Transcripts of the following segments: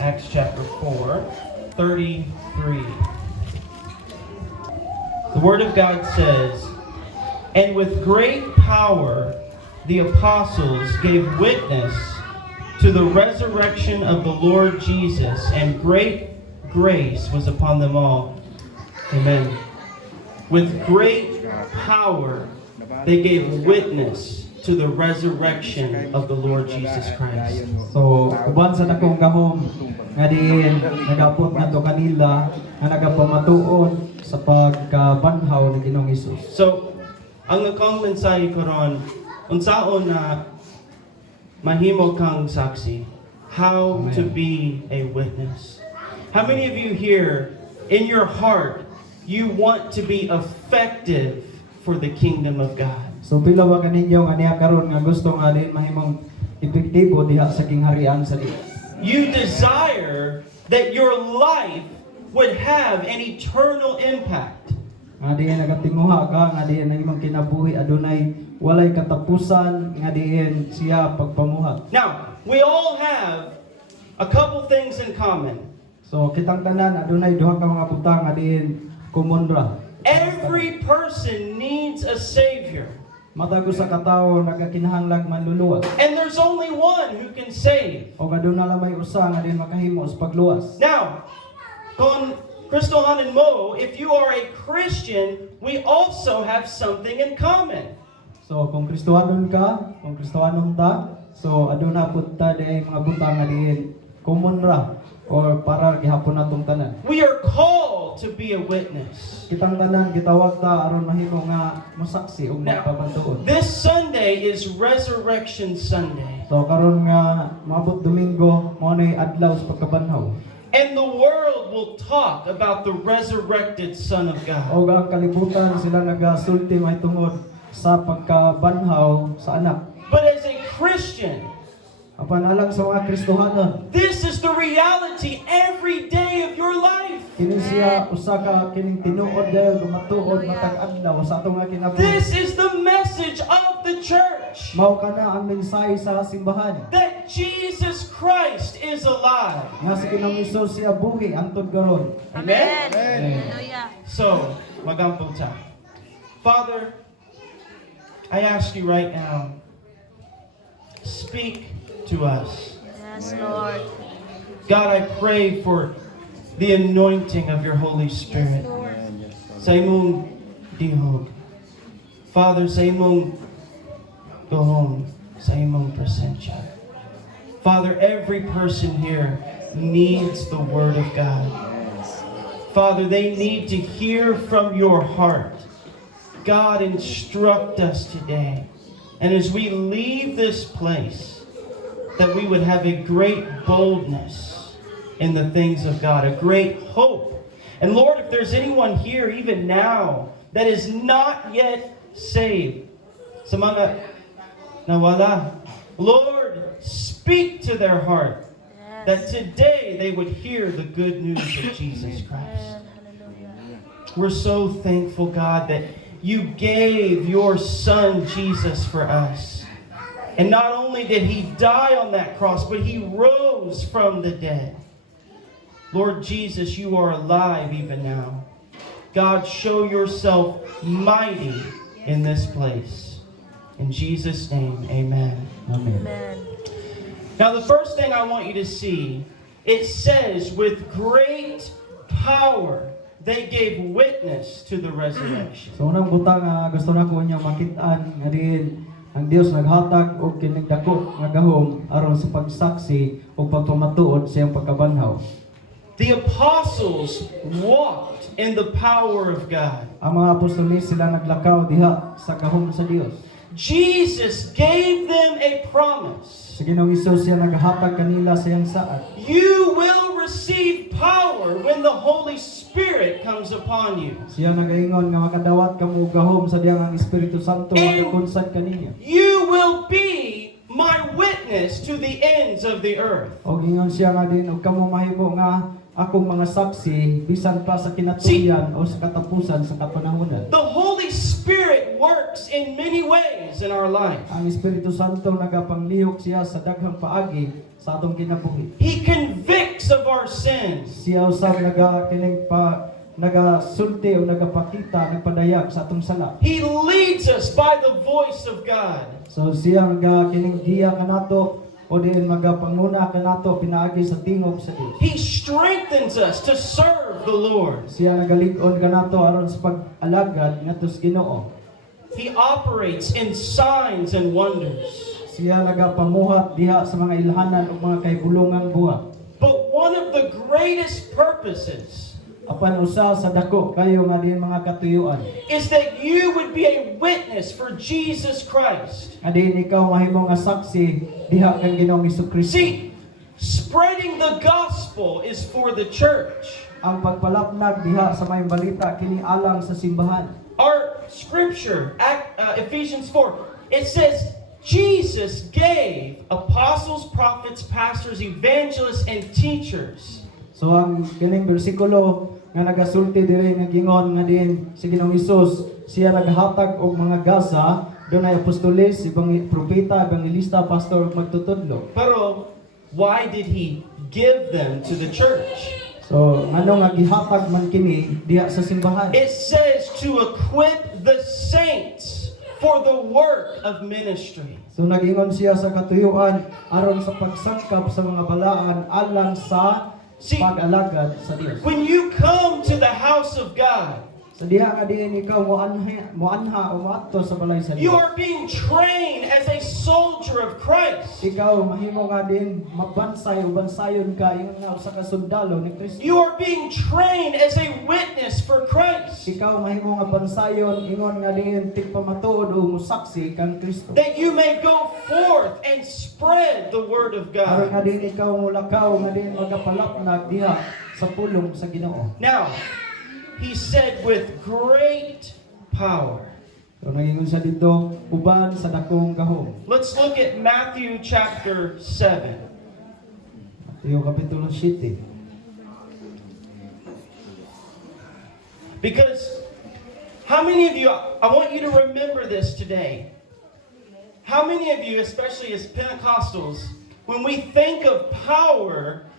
Acts chapter 4, 33. The Word of God says, "And with great power the apostles gave witness to the resurrection of the Lord Jesus, and great grace was upon them all." Amen. With great power they gave witness to the resurrection of the Lord Jesus Christ. So, uban sa dakong gahom nga diin nagapot ngadto kanila nga nagapamatuod sa pagkabanhaw ni Ginoong Hesus. So, ang akong mensahe karon unsaon na mahimo kang saksi, how to be a witness. How many of you here in your heart you want to be effective for the kingdom of God? So pila wa kaninyo nga niya karon nga gusto nga din mahimong epektibo diha sa kingharian sa Dios. You desire that your life would have an eternal impact. Nga diin nagatinguha ka nga diin ang imong kinabuhi adunay walay katapusan nga diin siya pagpamuhat. Now, we all have a couple things in common. So kitang tanan adunay duha ka mga butang nga diin kumonra. Every person needs a savior. Matago sa katawo nagakinahanglag manluluwas. And there's only one who can save. O aduna lamay usa nga diin makahimo sa pagluwas. Now, kung Kristohanan mo, if you are a Christian, we also have something in common. So kung Kristohanon ka, kung Kristohanon ta, so aduna pud ta diay mga butang nga diin kumonra or para gihapon natong tanan. We are called to be a witness. Kitang tanan gitawag ta aron mahimo nga mosaksi ug Now, magpabantuon. this Sunday is Resurrection Sunday. So karon nga maabot Domingo mo nay adlaw sa pagkabanhaw. And the world will talk about the resurrected Son of God. O ang kalibutan sila nagasulti may tungod sa pagkabanhaw sa anak. But as a Christian, Apan alang sa mga Kristohanon, this is the reality every day of your life. kini siya usa ka kining tinuod dayon gumatuod matag adlaw sa atong nga kinabuhi. This is the message of the church. Mao kana ang mensahe sa simbahan. That Jesus Christ is alive. Nga si Ginoong Hesus siya buhi antod karon. Amen? Hallelujah. So, magampong ta. Father, I ask you right now, speak to us. Yes, Lord. God, I pray for the anointing of your Holy Spirit. Sa imong dihog. Father, sa imong gahom, sa imong presensya. Father, every person here needs the Word of God. Father, they need to hear from your heart. God, instruct us today. And as we leave this place, that we would have a great boldness in the things of God, a great hope. And Lord, if there's anyone here, even now, that is not yet saved, sa mga nawala, Lord, speak to their heart, that today they would hear the good news of Jesus Christ. Hallelujah. We're so thankful, God, that you gave your Son, Jesus, for us. And not only did he die on that cross, but he rose from the dead. Lord Jesus, you are alive even now. God, show yourself mighty in this place. In Jesus' name, amen. Amen. Amen. Now, the first thing I want you to see, it says, with great power, they gave witness to the resurrection. So unang butang nga gusto nako niya makit-an nga diin ang Dios naghatag og kining dako nga gahom aron sa pagsaksi ug pagpamatuod sa iyang pagkabanhaw. The apostles walked in the power of God. Ang mga apostoles sila naglakaw diha sa gahom sa Dios. Jesus gave them a promise. Sa Ginoong Hesus siya naghatag kanila sa iyang saad. You will receive power when the Holy Spirit comes upon you. Siya nagaingon nga makadawat kamo og gahom sa diyang ang Espiritu Santo nga And- nagkonsad kaninyo. You will be my witness to the ends of the earth. Og ingon siya nga din og kamo mahimo nga akong mga saksi bisan pa sa kinatuyan o sa katapusan sa kapanahonan. The Holy Spirit works in many ways in our life. Ang Espiritu Santo nagapanglihok siya sa daghang paagi sa atong kinabuhi. He convicts of our sins. Siya usab nagasulti o nagapakita, nagpadayag sa atong sala. He leads us by the voice of God. So siya giya kanato o din magapanguna kanato pinaagi sa tingog sa Dios. He strengthens us to serve the Lord. Siya nagalig-on kanato aron sa pag-alagad ngadto sa Ginoo. He operates in signs and wonders. Siya nagapamuhat diha sa mga ilhanan ug mga kahibulongang buhat. But one of the greatest purposes Apan usa sa dako kayo nga din mga katuyuan. is that you would be a witness for Jesus Christ. Adin ikaw mahimo nga saksi diha kang Ginoong Hesukristo. See, spreading the gospel is for the church. Ang pagpalapnag diha sa may balita kini alang sa simbahan. Our scripture, Ephesians 4, it says, Jesus gave apostles, prophets, pastors, evangelists, and teachers. So ang kining bersikulo nga nagasulti diri nga gingon nga din si Ginoong Hesus, siya naghatag og mga gasa, dunay apostoles, propeta, evangelista, pastor ug magtutudlo. Pero, why did he give them to the church? So ngano nga gihatag man kini diha sa simbahan? It says to equip the saints for the work of ministry. So nagingon siya sa katuyuan aron sa pagsangkap sa mga balaan alang sa pag-alagad sa Dios. When you come to the house of God, Sa diha nga diin ikaw moanha o moadto sa balay sa you Dios. are being trained as a soldier of Christ. Ikaw mahimo nga din magbansay o bansayon ka ingon nga usa ka sundalo ni Kristo. You are being trained as a witness for Christ. Ikaw mahimo nga bansayon ingon nga din tigpamatuod o musaksi kang Kristo. That you may go forth and spread the word of Aron nga God. din ikaw mulakaw nga din magapalapnag diha sa pulong sa Ginoo. Now, he said with great power. So nagingon siya dito uban sa dakong gahom. Let's look at Matthew chapter 7. Mateo kapitulo 7. Because how many of you, I want you to remember this today. How many of you, especially as Pentecostals, when we think of power,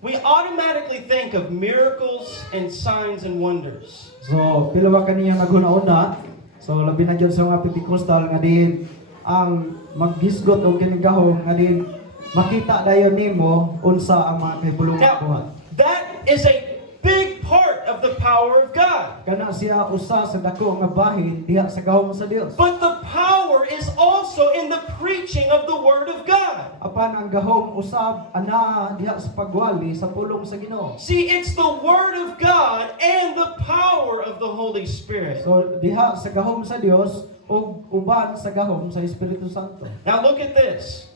we automatically think of miracles and signs and wonders. So pila ba kaniya naguna-una? So labi na gyud sa mga Pentecostal nga din ang maghisgot og kinigahom nga din makita dayon nimo unsa ang mga kahibulong buhat. Now, that is a big part of the power of God. Kana siya usa sa dako nga bahin diha sa gahom sa Dios. But the power is also in the preaching of the Word of God. Apan ang gahom usab ana diha sa pagwali sa pulong sa Ginoo. See, it's the Word of God and the power of the Holy Spirit. So diha sa gahom sa Dios ug uban sa gahom sa Espiritu Santo. Now look at this.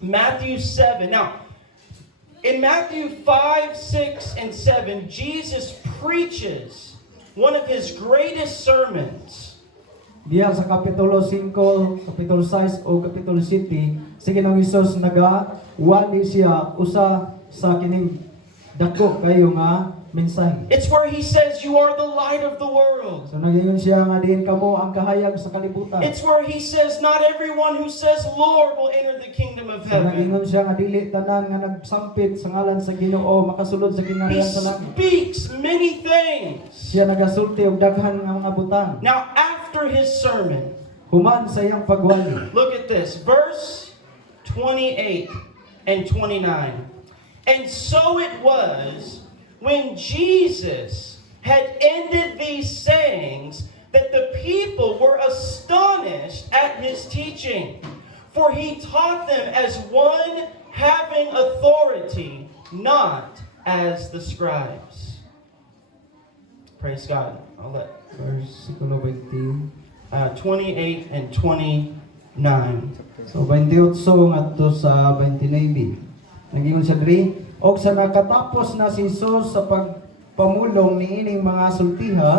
Matthew 7. Now, in Matthew 5, 6, and 7, Jesus preaches one of his greatest sermons. Diha sa kapitulo 5, kapitulo 6 o kapitulo 7, si Ginoong Hesus nagawali siya usa sa kining dako kayo nga mensahe. It's where he says, you are the light of the world. So nagingon siya nga din kamo ang kahayag sa kalibutan. It's where he says, not everyone who says Lord will enter the kingdom of So heaven. nagingon siya nga dili tanan nga nagsampit sa ngalan sa Ginoo makasulod sa He kinahanglan sa langit. speaks many things. Siya nagasulti og daghan nga mga butang. Now, after his sermon, Human sa iyang pagwali. look at this, verse 28 and 29. And so it was, when Jesus had ended these sayings, that the people were astonished at his teaching. For he taught them as one having authority, not as the scribes. Praise God. I'll let Versikulo 20. 28 and 29. So 28 ngadto sa 29. Nagingon siya diri, og sa nakatapos na si Jesus sa pagpamulong niining mga sultiha,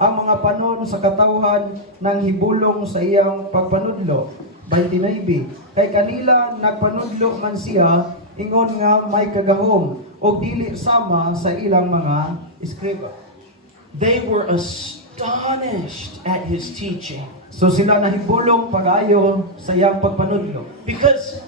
ang mga panon sa katawhan ng hibulong sa iyang pagpanudlo. 29. Kay kanila nagpanudlo man siya, ingon nga may kagahom, og dili sama sa ilang mga eskriba. They were astonished at his teaching So sila nahibulong pag-ayo sa iyang pagpanudlo. because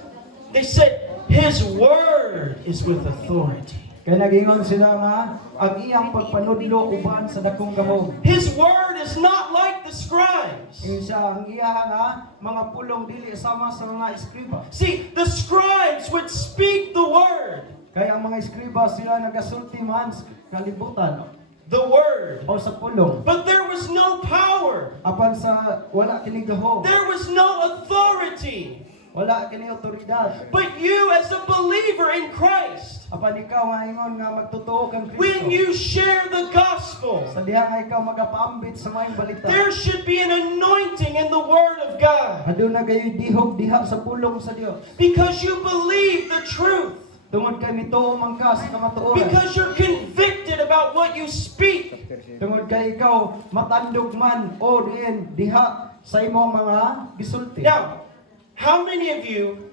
they said His word is with authority. Kaya nagingon sila nga ang iyang pagpanudlo uban sa dakong gahom. His word is not like the scribes. Ingon siya ang iya nga mga pulong dili sama sa mga eskriba. See, the scribes would speak the word. Kaya ang mga eskriba sila nagasulti man sa kalibutan The word. o sa pulong. But there was no power. Apan sa wala kini gahom, There was no authority. wala kini otoridad. But you as a believer in Christ, Apan ikaw nga ingon nga magtotoo kang when Kristo. you share the gospel, Sa diha nga ikaw magapaambit sa maayong balita. there should be an anointing in the word of God. Aduna gayoy dihog diha sa pulong sa Dios. Because you believe the truth. Tungod kay mituo man ka sa kamatuoran. Because you're convicted about what you speak. Tungod kay ikaw matandog man o diha sa imong mga gisulti. Now, how many of you,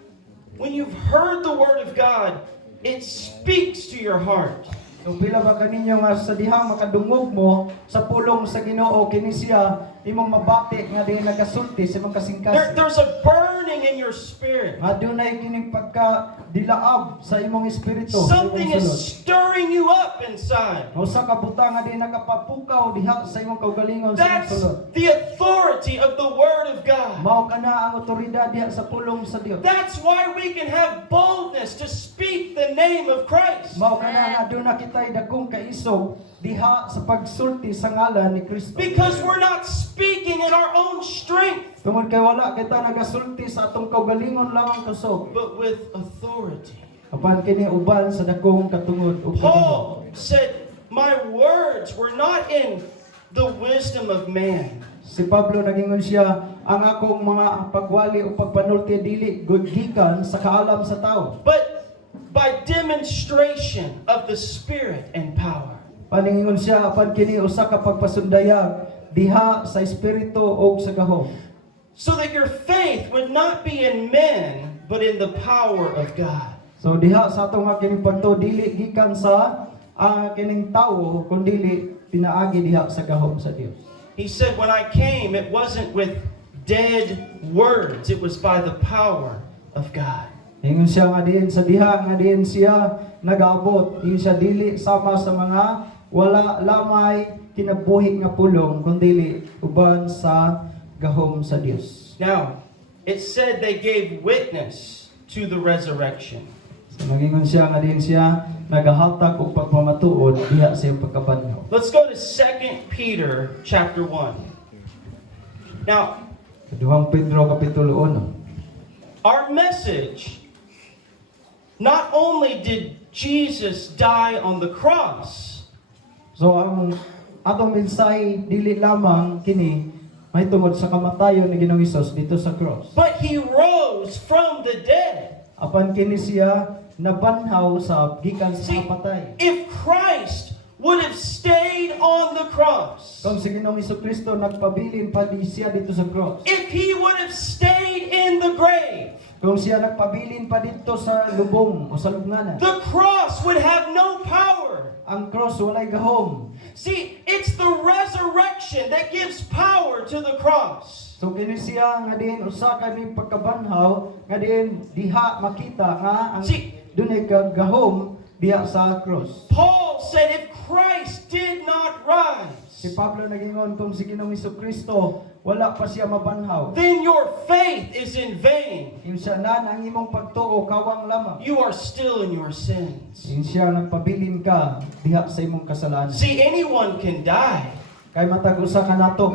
when you've heard the word of God, it speaks to your heart? So pila ba kaninyo nga sa dihang makadungog mo sa pulong sa Ginoo kini siya imong mabati nga diha nagasulti sa imong kasingkasing. There's a burning in your spirit. Adunay kining pagka dilaab sa imong espiritu. sa imong Something is sulod. stirring you up inside. Usa ka butang nga di nakapapukaw diha sa imong kaugalingon sa imong That's sulod. the authority of the word of God. Mao kana ang otoridad diha sa pulong sa Dios. That's why we can have boldness to speak the name of Christ. Mao kana nga aduna kitay dagkong kaisog diha sa pagsulti sa ngalan ni Kristo. Because we're not speaking in our own strength, Tungod kay wala kita nagasulti sa atong kaugalingon lang ang kusog. but with authority. Apan kini uban sa dakong katungod ug Paul said, "My words were not in the wisdom of man." Si Pablo nagingon siya, ang akong mga pagwali o pagpanulti dili gikan sa kaalam sa tao. But by demonstration of the Spirit and power. Paningon siya apan kini usa ka pagpasundayag diha sa espiritu o sa gahom. So that your faith would not be in men, but in the power of God. So diha sa atong nga kining pagtuo dili gikan sa kining tawo kundi pinaagi diha sa gahom sa Dios. He said, "When I came, it wasn't with dead words, it was by the power of God." Ingon siya nga diin sa diha nga diin siya nagaabot. Ingon siya dili sama sa mga wala lamay kinabuhi nga pulong kundi uban sa gahom sa Dios. Now, it said they gave witness to the resurrection. So nagingon siya nga diin siya nagahatag og pagpamatuod diha sa iyang pagkabanhaw. Let's go to 2 Peter chapter 1. Now, Duhang Pedro kapitulo 1. our message, not only did Jesus die on the cross, So ang atong mensahe dili lamang kini may tungod sa kamatayon ni Ginoong Hesus dito sa cross. but he rose from the dead. Apan kini siya nabanhaw sa gikan sa See, kapatay. if Christ would have stayed on the cross, Kung si Ginoong Hesukristo nagpabilin pa di siya dito sa cross. if he would have stayed in the grave, Kung siya nagpabilin pa dito sa lubong o sa lubnganan. the cross would have no power. Ang cross walay gahom. See, it's the resurrection that gives power to the cross. So kini siya nga diin usa ka ni pagkabanhaw nga diin diha makita nga ang See, dunay gahom diha sa cross. Paul said if Christ did not Si rise, Pablo nagingon kung si Ginoong Hesukristo wala pa siya mabanhaw. then your faith is in vain. Yung siya na ang imong pagtuo kawang lamang. You are still in your sins. Yung siya nagpabilin ka diha sa imong kasalanan. See, anyone can die. Kay matag usa ka nato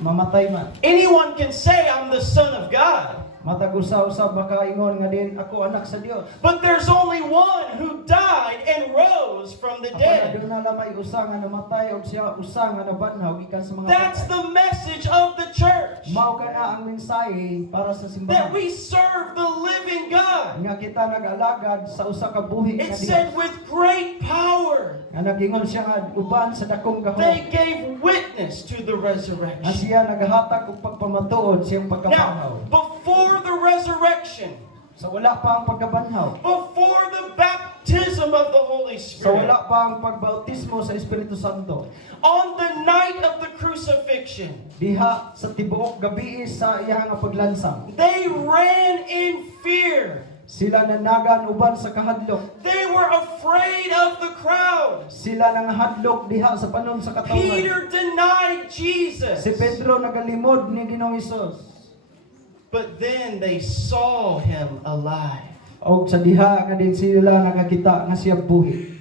mamatay man. Anyone can say, I'm the Son of God. Matag usa baka ingon nga din ako anak sa Dios. But there's only one who died and rose from the Ako dead. na lamay usa nga namatay o siya usa nga nabanhaw gikan sa mga That's patay. the message of the church. Mao kana ang mensahe para sa That simbahan. we serve the living God. Nga kita nag-alagad sa usa ka buhi It nga said Dios. with great power, Nga nagingon siya nga uban sa dakong gahom. they gave witness to the Nga resurrection. siya naghatag og pagpamatuod siyang pagkabanhaw. Now, before the resurrection, Sa wala pa ang pagkabanhaw. before the baptism of the Holy Sa Spirit, wala pa ang pagbautismo sa Espiritu Santo. on the night of the crucifixion, Diha sa tibuok gabi sa iyang paglansang. they ran in fear Sila nanagan uban sa kahadlok. They were afraid of the crowd. Sila nang hadlok diha sa panon sa katawan. Peter denied Jesus. Si Pedro nagalimod ni Ginoong Hesus. But then they saw him alive. Og sa diha nga din sila nakakita nga siya buhi.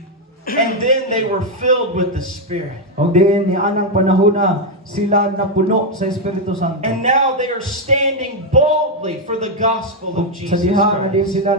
And then they were filled with the Spirit. Og diin ni anang panahona sila napuno sa Espiritu Santo. And now they are standing boldly for the gospel of Sa Jesus diha nga din Christ. sila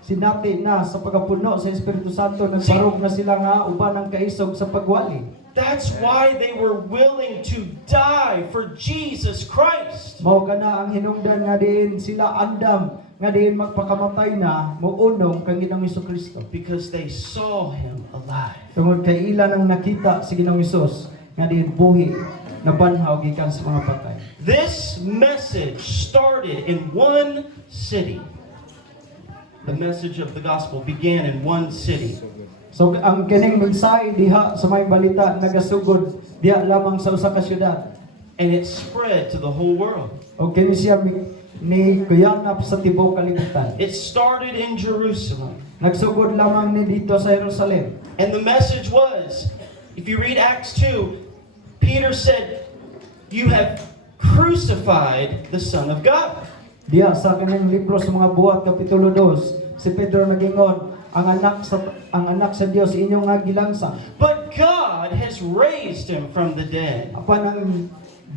sinati na sa pagkapuno sa Espiritu Santo, nagbarog na sila nga uban ang kaisog sa pagwali. That's why they were willing to die for Jesus Christ. Mao kana ang hinungdan nga din sila andam nga din magpakamatay na muunong kang Ginoong Hesukristo. Because they saw him alive. Tungod kay ilan ang nakita si Ginoong Hesus nga din buhi na banhaw gikan sa mga patay. This message started in one city. The message of the gospel began in one city. So ang kining mensahe diha sa may balita nagasugod diha lamang sa usa ka syudad. And it spread to the whole world. O kini siya ni kuyanap sa tibuok kalibutan. It started in Jerusalem. Nagsugod lamang ni dito sa Jerusalem. And the message was, if you read Acts 2, Peter said, "You have crucified the Son of God." Diya sa kanyang libro sa mga buhat kapitulo 2, si Pedro nagingon, ang anak sa Dios inyong nga gilansang. But God has raised him from the dead. Apan ang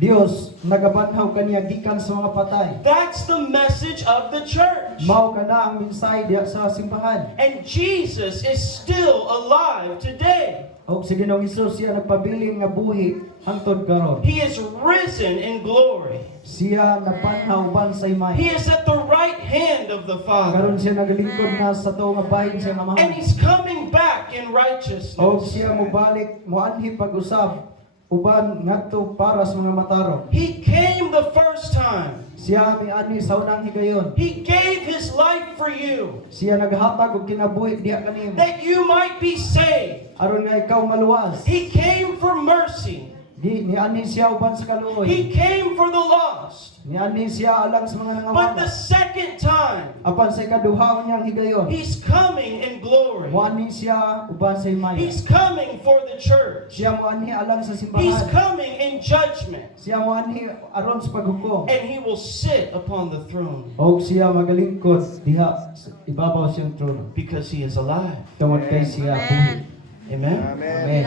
Dios nagabanhaw kaniya gikan sa mga patay. That's the message of the church. Mao kana ang mensahe diya sa simbahan. And Jesus is still alive today. Og si Ginoong Hesus siya nagpabiling nga buhi hangtod karon. He is risen in glory. Siya napanhaw ban sa imay. He is at the right hand of the Father. Karon siya nagalingkod na sa tuong nga bahin siya nga And mahal. he's coming back in Og righteousness. siya mobalik moanhi pag-usab uban ngadto para sa mga matarong. He came the first time. Siya miani sa unang higayon. He gave his life for you, Siya naghatag og kinabuhi diha kanimo. that you might be saved. Aron nga ikaw maluwas. He came for mercy. Di niani siya uban sa kaluoy. He came for the lost. Niani siya alang sa mga But the nangawana. second time, Apan sa ikaduha niyang higayon. he's coming in glory. Muani siya uban sa imay. He's coming for the church. Siya muanhi alang sa He's simbahan. coming in judgment. Siya muanhi aron sa paghukom. And he will sit upon the throne Og siya magalingkod diha sa ibabaw siyang trono. because he is alive. Tungod kay siya buhi. Amen? Amen.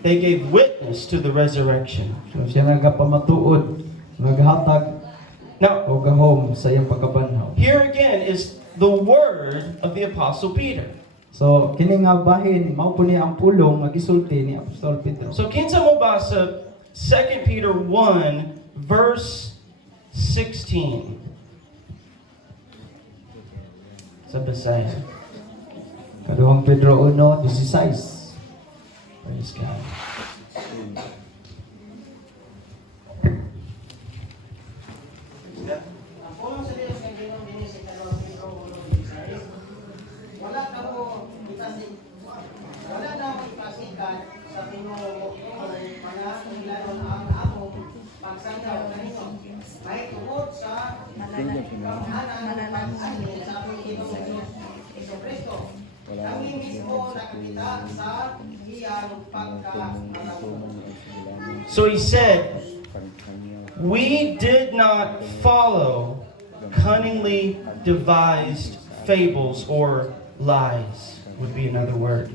They gave witness to the resurrection. So siya nagapamatuod, naghatag Now, o gahom sa iyang pagkabanhaw. here again is the word of the Apostle Peter. So kini nga bahin mao po niya ang pulong nga gisulti ni Apostol Pedro. So, kinsa mo basa 2 Peter 1, verse 16. Sa Bisaya. Kaduhang Pedro 1:16. Praise God. Wala na mo ipasikat sa Ginoo mga kailangan ang among pagsandaw kanino. May tungod sa kamhanan ng pag-ani sa aming Ginoo Jesucristo. Kami mismo nakita sa iyang pagkamatapos. So he said, "We did not follow cunningly devised fables or lies," would be another word.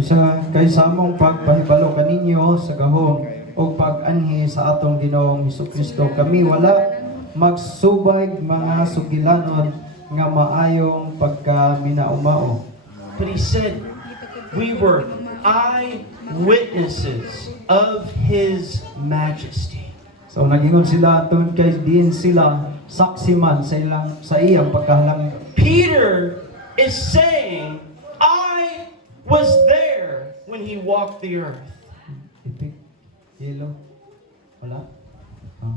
Sa kaysa among pagpahibalo kaninyo sa gahom o pag-anhi sa atong Ginoong Hesukristo, kami wala magsubay mga sugilanon nga maayong pagkaminaumao. But he said, we were eyewitnesses of his majesty. So nagingon sila tungod kay diin sila saksi man sa iyang pagkahalang. Peter is saying, I was there when he walked the earth. Ipik, yelo, wala. Ah.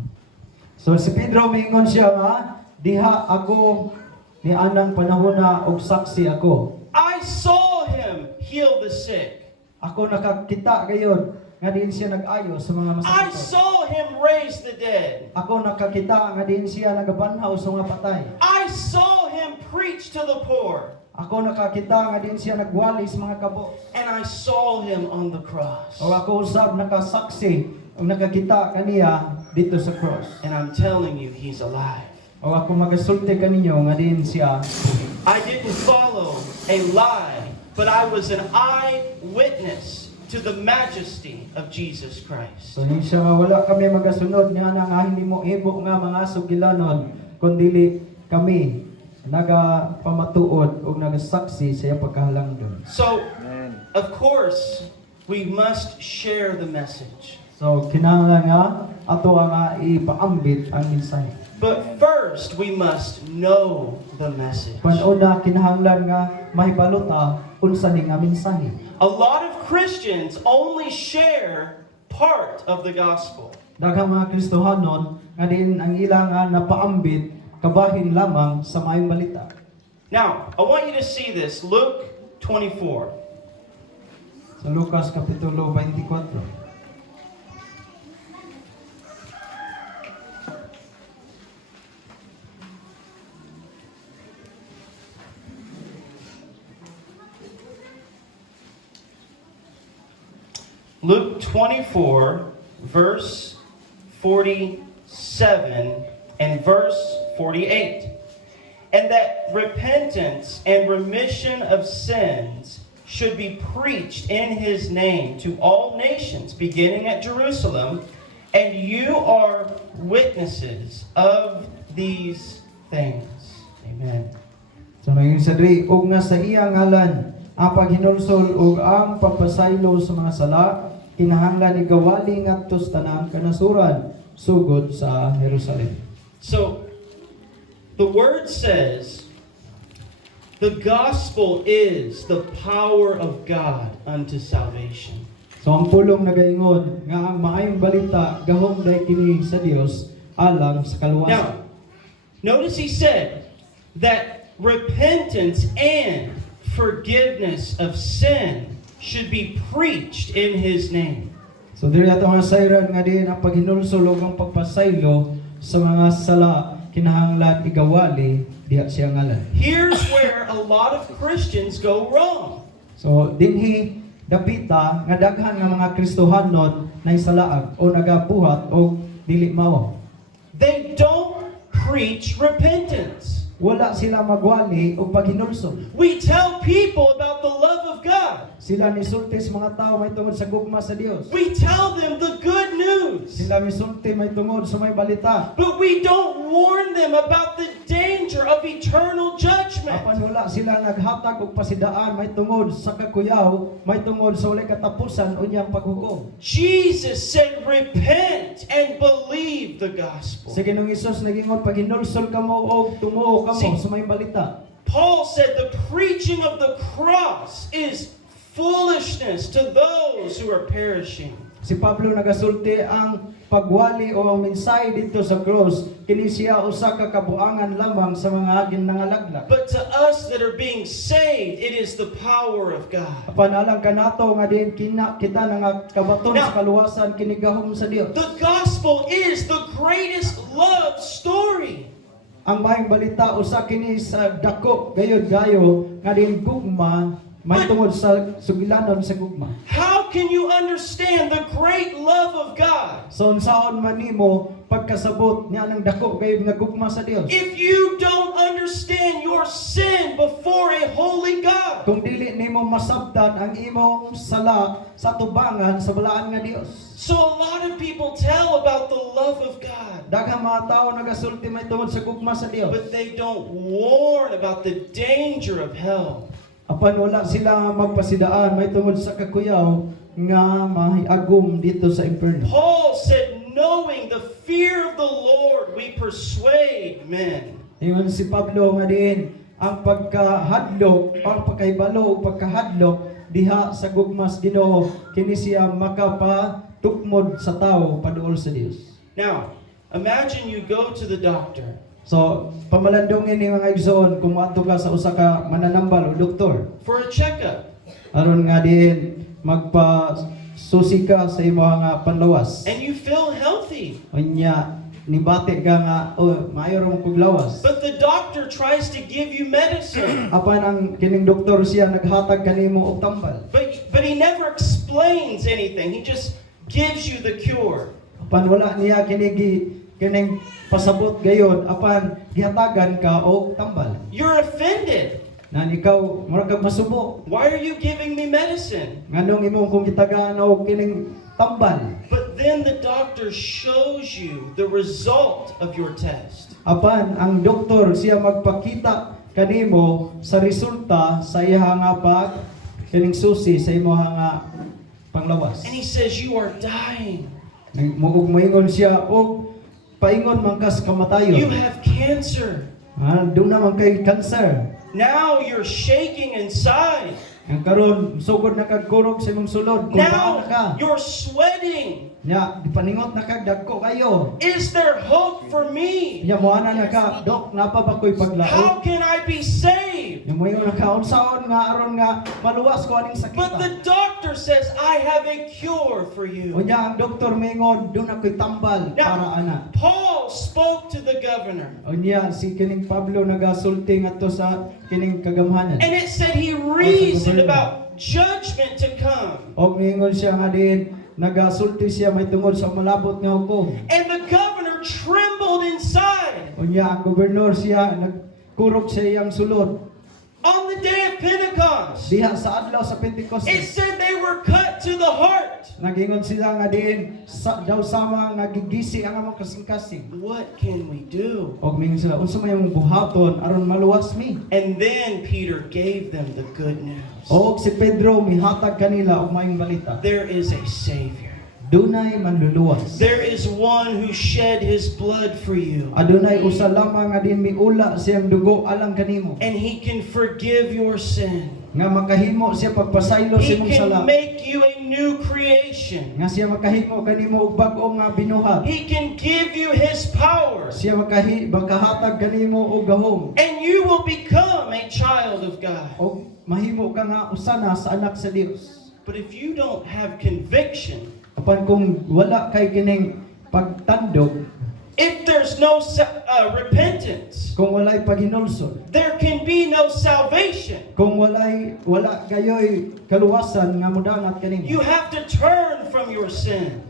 So si Pedro mingon siya nga diha ako ni anang panahona og saksi ako. I saw him heal the sick. Ako nakakita gayon nga diin siya nag-ayo sa mga I masakit. saw him raise the dead. Ako nakakita nga diin siya nagabanhaw sa mga patay. I saw him preach to the poor. Ako nakakita nga din siya nagwali sa mga kabo. And I saw him on the cross. O ako usab nakasaksi o nakakita kaniya dito sa cross. And I'm telling you, he's alive. O ako magasulti kaninyo nga din siya. I didn't follow a lie, but I was an eyewitness to the majesty of Jesus Christ. So nung siya nga wala kami magasunod nga na nga hindi mo ibo nga mga sugilanon kundi kami nagapamatuod o nagasaksi sa iyang pagkahalangdon. So, of course, we must share the message. So kinahanglan nga ato nga ipaambit ang mensahe. But first, we must know the message. Panuna kinahanglan nga mahibalota unsa ni nga mensahe. A lot of Christians only share part of the gospel. Daghang mga Kristohanon nga din ang ilang nga napaambit kabahin lamang sa maayong balita. Now, I want you to see this. Luke 24. Sa Lucas kapitulo 24. Luke 24, verse 47 and verse 48. And that repentance and remission of sins should be preached in his name to all nations, beginning at Jerusalem. And you are witnesses of these things. Amen. So naging sadri og nga sa iyang ngalan ang paghinulsol ug ang pagpasaylo sa mga sala kinahanglan igawali ngadto sa tanang kanasuran sugod sa Jerusalem. So, the word says, the gospel is the power of God unto salvation. So ang pulong nagaingon nga ang maayong balita gahom day kini sa Dios alang sa kaluwasan. Now, notice he said that repentance and forgiveness of sin should be preached in his name. So diri ato nga sayran nga din ang paghinulsol ug ang pagpasaylo sa mga sala kinahanglan igawali diha siya ngalan. Here's where a lot of Christians go wrong. So dinhi dapita nga daghan nga mga Kristohanon nay salaag o nagabuhat og dili mao. They don't preach repentance. Wala sila magwali og paghinulsol. We tell people about the love of God. Sila misulti sa mga tao may tungod sa gugma sa Dios. We tell them the good news. Sila misulti may tungod sa may balita. But we don't warn them about the danger of eternal judgment. Apan wala sila naghatag og pasidaan may tungod sa kakuyaw, may tungod sa walay katapusan unyang paghukom. Jesus said, repent and believe the gospel. Sa Ginoong Hesus nagingon paghinulsol kamo og tumuo kamo sa may balita. Paul said the preaching of the cross is foolishness to those who are perishing. Si Pablo nagasulti ang pagwali o ang mensahe dito sa cross kini siya usa ka kabuangan lamang sa mga ginangalaglag. But to us that are being saved, it is the power of God. Apan alang kanato nga din kita nga kabaton sa kaluwasan kini gahom sa Dios. The gospel is the greatest love story. Ang maayong balita usa kini sa dako gayud-gayo nga din gugma may tungod sa sugilanon sa gugma. How can you understand the great love of God So unsaon man nimo pagkasabot niya ng dako gayud nga gugma sa Dios? if you don't understand your sin before a holy God? Kung dili nimo masabtan ang imong sala sa tubangan sa balaan nga Dios. So a lot of people tell about the love of God, Daghang mga tawo nagasulti may tungod sa gugma sa Dios. but they don't warn about the danger of hell. Apan wala sila magpasidaan may tungod sa kakuyaw nga mahiagom dito sa impierno. Paul said, knowing the fear of the Lord, we persuade men. Ingon si Pablo nga diin ang pagkahadlok, ang pagkahibalo ug pagkahadlok diha sa gugmas Ginoo kini siya makapatukmod sa tawo paduol sa Dios. Now, imagine you go to the doctor. So, pamalandongin ni mga igsoon kung moadto ka sa usa ka mananambal o doktor. For a checkup. Aron nga diin magpasusi ka sa imong nga panlawas. And you feel healthy. Unya nibati ka nga, oh, maayo ra mo kog lawas. But the doctor tries to give you medicine. Apan ang kining doktor siya naghatag kanimo og tambal. But he never explains anything. He just gives you the cure. Apan wala niya kining pasabot gayon, apan gihatagan ka og tambal. You're offended. Nan ikaw mura kag masubo. Why are you giving me medicine? Nganong imong kung gitagaan og kining tambal. But then the doctor shows you the result of your test. Apan ang doktor siya magpakita kanimo sa resulta sa iya nga pag kining susi sa imo nga panglawas. And he says, you are dying. Mugog moingon siya og paingon man kas You kamatayon. have cancer. Doon naman kay cancer. Now you're shaking inside. Ang karon sugod na kag kurog sa imong sulod kung paano Now ka. you're sweating. Nya dipaningot na kag dagko kayo. Is there hope for me? Nya moana na ka, dok napa ba ko'y How paglaot? can I be saved? Nya moingon na ka unsaon nga aron nga maluwas ko aning sakit. But the doctor says, I have a cure for you. Unya ang doktor mingon doon ako'y tambal para ana. Paul spoke to the governor. Unya si kining Pablo nagasulti ngadto sa kining kagamhanan. And it said he reasoned about judgment to come. Og mingon siya nga din nagasulti siya may tungod sa malabot nga hukom. And the governor trembled inside. Unya ang gobernador siya nagkurog sa iyang sulod. On the day of Pentecost, Diha sa adlaw sa it Pentecostes. said they were cut to the heart. Nagingon sila nga din daw sama nga gigisi ang among kasing-kasing. What can we do? Og mingon sila unsa may imong buhaton aron maluwas mi. And then Peter gave them the good news. Og si Pedro mihatag kanila og maayong balita. There is a Savior. Dunay manluluwas. There is one who shed his blood for you. Adunay usa lamang nga din miula siyang dugo alang kanimo. And he can forgive your sin. Nga makahimo siya pagpasaylo He sa imong sala. can make you a new creation. Nga siya makahimo kanimo og bag-o nga binuhat. He can give you his power. Siya makahatag kanimo og gahom. And you will become a child of God. Og mahimo ka nga usana sa anak sa Dios. But if you don't have conviction, Apan kung wala kay kining pagtandog, if there's no repentance, kung walay paghinulsol, there can be no salvation. kung wala gayoy kaluwasan nga modangat You kanimo. have to turn from your sin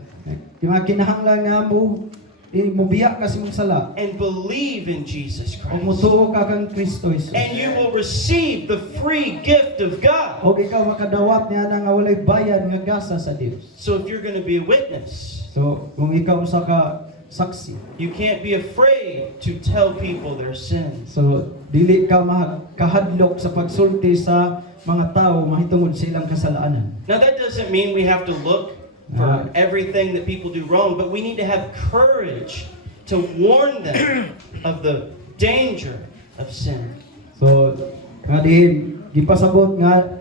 Yung mga kinahanglan nga mo mubiya ka sa imong sala. and believe in Jesus Og Christ. mutuo ka kang Kristo Jesus. And you will receive the free gift of God. Og ikaw makadawat niya na nga walay bayad nga gasa sa Dios. So if you're going to be a witness, So kung ikaw usa ka saksi, you can't be afraid to tell people their sins. so dili ka makahadlok sa pagsulti sa mga tao mahitungod sa ilang kasalanan. Now that doesn't mean we have to look for everything that people do wrong, but we need to have courage to warn them of the danger of sin. So nga dihin gipasabot nga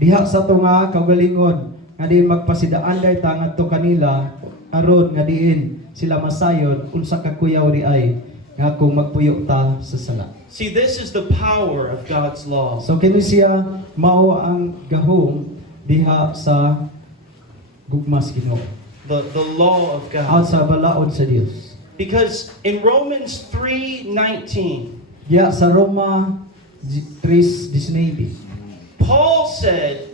diha sa to nga kaugalingon nga dihin magpasidaan day ta ngadto kanila aron nga diin sila masayon unsa ka kuyaw di ay nga kung magpuyo ta sa sala. See, this is the power of God's law. So kini siya mao ang gahom diha sa gugmas Ginoo. The law of God. Out sa balaod sa Dios. Because in Romans 3:19, Diha sa Roma 3:19. Paul said,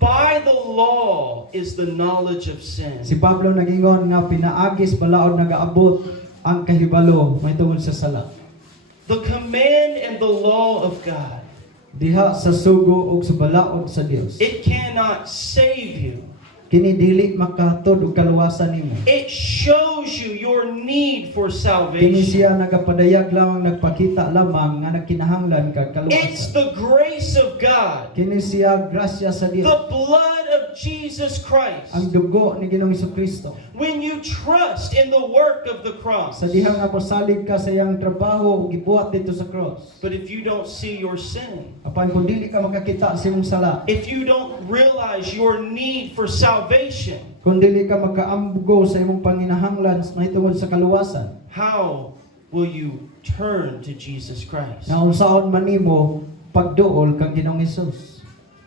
by the law is the knowledge of sin. Si Pablo nagingon nga pinaagis balaod nagaabot ang kahibalo may tungod sa sala. The command and the law of God, Diha sa sugo ug sa balaod sa Dios. it cannot save you. Kini dili makahatod og kaluwasan nimo. It shows you your need for Kini salvation. siya nagapadayag lamang nagpakita lamang nga nagkinahanglan kag It's kaluwasan. the grace of God, Kini siya grasya sa Dios. the blood of Jesus Christ. Ang dugo ni Ginoong Jesucristo. When you trust in the work of the cross. Sa diha nga mosalig ka sa iyang trabaho ug gibuhat dito sa cross. But if you don't see your sin, Apan kung dili ka makakita sa imong sala, if you don't realize your need for salvation, kung dili ka makaambugo sa imong panginahanglan mahitungod sa kaluwasan, how will you turn to Jesus Christ? na unsaon man nimo pagduol kang Ginoong Hesus.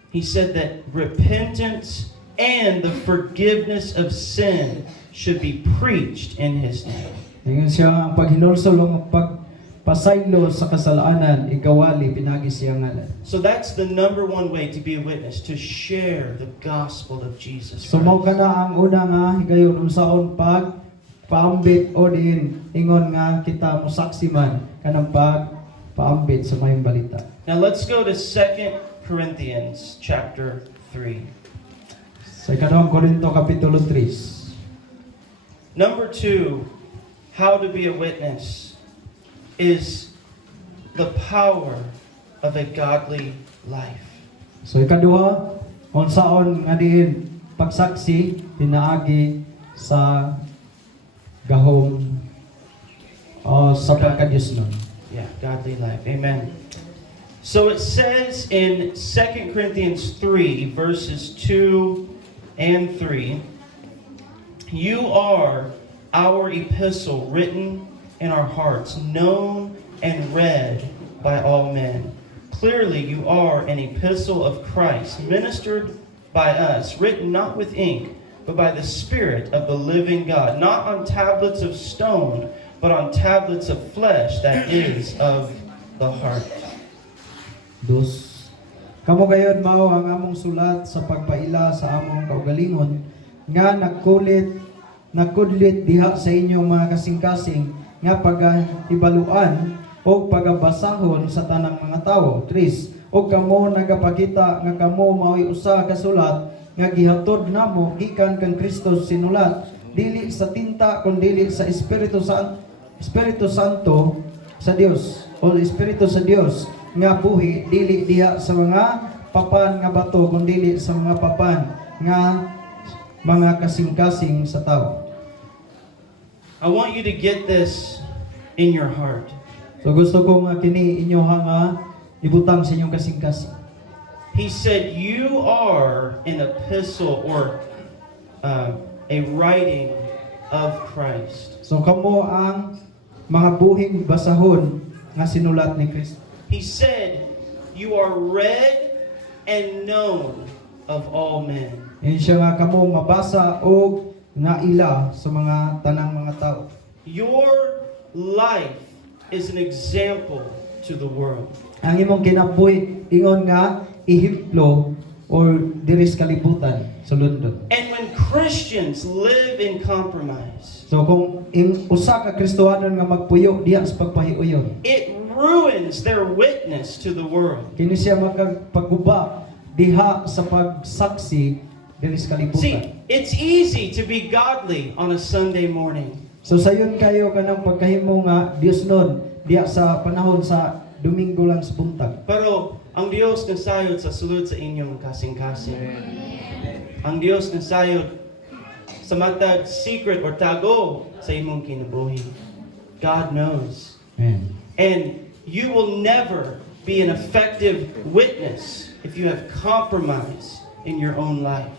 He said that repentance and the forgiveness of sin should be preached in His name. Ingon siya ang paghinulsol o pagpasaylo sa kasalanan, igawali, pinagi siya ngalan. So that's the number one way to be a witness, to share the gospel of Jesus So mao Christ. kana ang una nga higayon unsaon pag paambit o din ingon nga kita mosaksi man kanang pag paambit sa mayong balita. Now let's go to 2 Corinthians chapter 3. Sa ikalawang Korinto kapitulo 3. Number 2, how to be a witness is the power of a godly life. So ikaduha, unsaon nga diin pagsaksi pinaagi sa gahom o sa pagkadiyos nun. Yeah, godly life. Amen. So it says in 2 Corinthians 3, verses 2 and 3, you are our epistle written in our hearts, known and read by all men. Clearly you are an epistle of Christ, ministered by us, written not with ink, but by the Spirit of the living God, not on tablets of stone, but on tablets of flesh, that is, of the heart. Dos. Kamo gayon mao ang among sulat sa pagpaila sa among kaugalingon nga nakudlit diha sa inyong mga kasing-kasing nga pagahibaluan o pagabasahon sa tanang mga tawo. 3. O kamo nagapakita nga kamo mao'y usa ka sulat nga gihatod namo gikan kang Kristo sinulat dili sa tinta kun dili sa Espiritu Santo sa Dios o Espiritu sa Dios nga buhi dili diha sa mga papan nga bato kun dili sa mga papan nga mga kasing-kasing sa tao. I want you to get this in your heart. So gusto ko nga kini inyo nga ibutang sa inyong kasing-kasing. He said, you are an epistle or a writing of Christ. So kamo ang mga buhing basahon nga sinulat ni Kristo. He said, you are read and known of all men. Yan siya nga kamo mabasa o nga ila sa mga tanang mga tao. Your life is an example to the world. Ang imong kinabuhi ingon nga ihiplo or diri sa kalibutan sa London. And when Christians live in compromise, So kung usa ka Kristohanon nga magpuyo diha sa pagpahiuyon, it ruins their witness to the world. kini siya magpagguba diha sa pagsaksi diri sa kalibutan. See, it's easy to be godly on a Sunday morning. So sayon kayo kanang pagkahimo nga Dios nun diha sa panahon sa Domingo lang sa buntag. Pero ang Diyos nasayod sa sulod sa inyong kasing-kasing. Ang Diyos nasayod sa matag secret or tago sa imong kinabuhi. God knows. Amen. And you will never be an effective witness if you have compromise in your own life.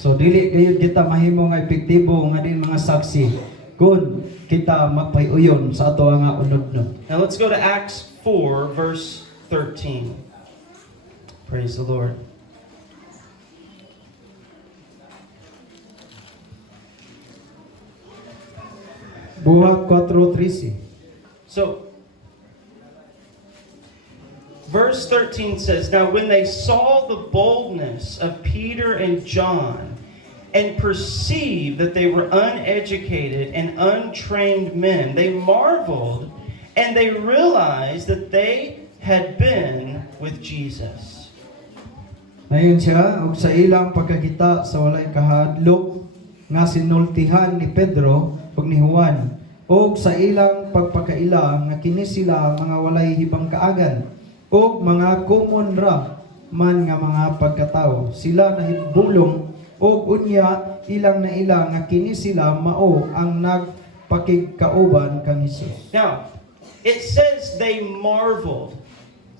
So dili gayud kita mahimo nga epektibo nga din mga saksi kun kita magpahiuyon sa ato nga unod-unod. Now let's go to Acts 4, verse 13. Praise the Lord. Buhat 4:13. So, verse 13 says, now when they saw the boldness of Peter and John and perceived that they were uneducated and untrained men, they marveled and they realized that they had been with Jesus. Ayon siya ug sa ilang pagkakita sa walay kahadlok nga sinultihan ni Pedro ug ni Juan ug sa ilang pagpakaila nga kini sila mga walay hibang kaagan ug mga common ra man nga mga pagkatao sila nahibulong ug unya ilang na ilang nga kini sila mao ang nagpakigkauban kang Hesus. Now, it says they marveled.